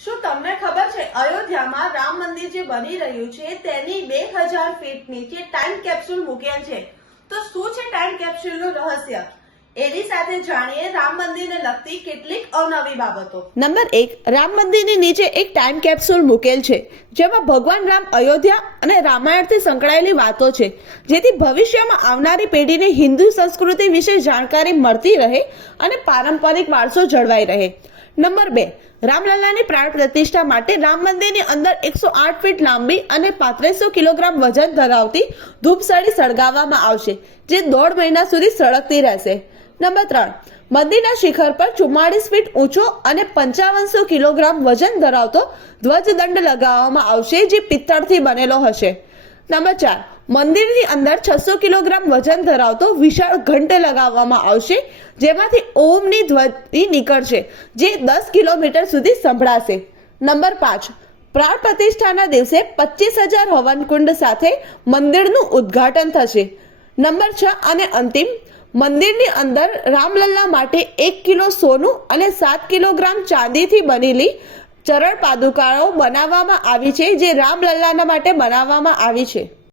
શું તમને ખબર છે, અયોધ્યામાં રામ મંદિર જે બની રહ્યું છે, તેની બે હજાર ફીટ નીચે ટાઈમ કેપ્સ્યુલ મૂકેલ છે. તો શું છે ટાઈમ કેપ્સ્યુલનું રહસ્ય? એની સાથે જાણીએ રામ મંદિરને લગતી કેટલીક અવનવી બાબતો. નંબર એક, રામ મંદિરની નીચે એક ટાઈમ કેપ્સ્યુલ મૂકેલ છે, જેમાં ભગવાન રામ અયોધ્યા અને રામાયણથી સંકળાયેલી વાતો છે. જેથી ભવિષ્યમાં આવનારી પેઢીને હિન્દુ સંસ્કૃતિ વિશે જાણકારી મળતી રહે અને પારંપરિક વારસો જળવાઈ રહે. નંબર બે, રામલલ્લાની પ્રાણ પ્રતિષ્ઠા માટે રામ મંદિરની અંદર એકસો આઠ ફીટ લાંબી અને પાંત્રીસો કિલોગ્રામ વજન ધરાવતી ધૂપસળી સળગાવવામાં આવશે, જે દોઢ મહિના સુધી સળગતી રહેશે. નંબર ત્રણ, મંદિરના શિખર પર ચુમ્માળીસ ફીટ ઊંચો અને પંચાવનસો કિલોગ્રામ વજન ધરાવતો ધ્વજદંડ લગાવવામાં આવશે, જે પિત્તળથી બનેલો હશે. નંબર ચાર, મંદિરની અંદર છસો કિલોગ્રામ વજન ધરાવતો વિશાળ ઘંટ લગાવવામાં આવશે, જેમાંથી ઓમની ધ્વનિ નીકળશે, જે દસ કિલોમીટર સુધી સંભળાશે. નંબર પાંચ, પ્રાણ પ્રતિષ્ઠાના દિવસે પચીસ હજાર હવનકુંડ સાથે મંદિરનું ઉદ્ઘાટન થશે. નંબર છ અને અંતિમ, મંદિરની અંદર રામલલ્લા માટે એક કિલો સોનું અને સાત કિલોગ્રામ ચાંદીથી બનેલી ચરણ પાદુકાઓ બનાવવામાં આવી છે જે રામલલ્લાના માટે બનાવવામાં આવી છે.